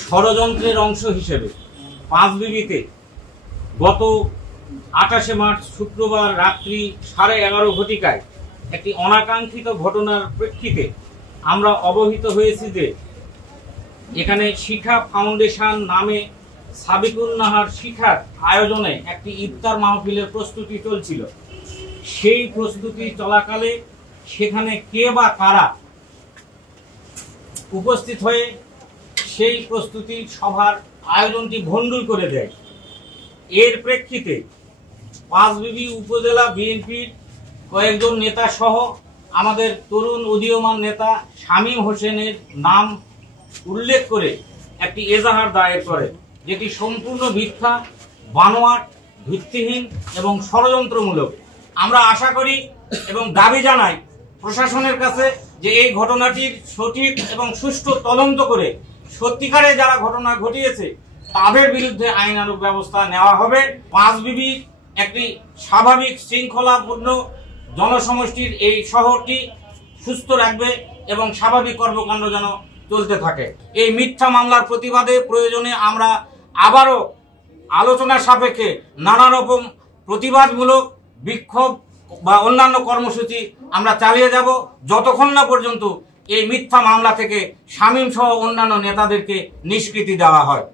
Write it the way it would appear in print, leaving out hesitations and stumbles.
ষড়যন্ত্রের অংশ হিসেবে পাঁচবিবিতে গত 28 মার্চ শুক্রবার রাত্রি 11:30 ঘটিকায় একটি অনাকাঙ্ক্ষিত ঘটনার প্রেক্ষিতে আমরা অবহিত হয়েছি যে এখানে শিখা ফাউন্ডেশন নামে সাবিকুন নাহার শিখার আয়োজনে একটি ইফতার মাহফিলের প্রস্তুতি চলছিল। সেই প্রস্তুতি চলাকালে সেখানে কে বা কারা উপস্থিত হয়ে সেই প্রস্তুতি সভার আয়োজনটি ভণ্ডুল করে দেয়। এর প্রেক্ষিতে পাঁচবিবি উপজেলা বিএনপির কয়েকজন নেতা সহ আমাদের তরুণ উদীয়মান নেতা শামীম হোসেনের নাম উল্লেখ করে একটি এজাহার দায়ের করে, যেটি সম্পূর্ণ মিথ্যা, বানোয়াট, ভিত্তিহীন এবং ষড়যন্ত্রমূলক। আমরা আশা করি এবং দাবি জানাই প্রশাসনের কাছে যে এই ঘটনাটির সঠিক এবং সুষ্ঠু তদন্ত করে সত্যিকারে যারা ঘটনা ঘটিয়েছে তাদের বিরুদ্ধে আইনানুগ ব্যবস্থা নেওয়া হবে। পাঁচবিবি একটি স্বাভাবিক শৃঙ্খলাপূর্ণ জনসমষ্টির এই শহরটি সুস্থ রাখবে এবং স্বাভাবিক কর্মকাণ্ড যেন চলতে থাকে। এই মিথ্যা মামলার প্রতিবাদে প্রয়োজনে আমরা আবারও আলোচনা সাপেক্ষে নানা রকম প্রতিবাদমূলক বিক্ষোভ বা অন্যান্য কর্মসূচি আমরা চালিয়ে যাব, যতক্ষণ না পর্যন্ত এই মিথ্যা মামলা থেকে শামীম সহ অন্যান্য নেতাদেরকে নিষ্কৃতি দেওয়া হয়।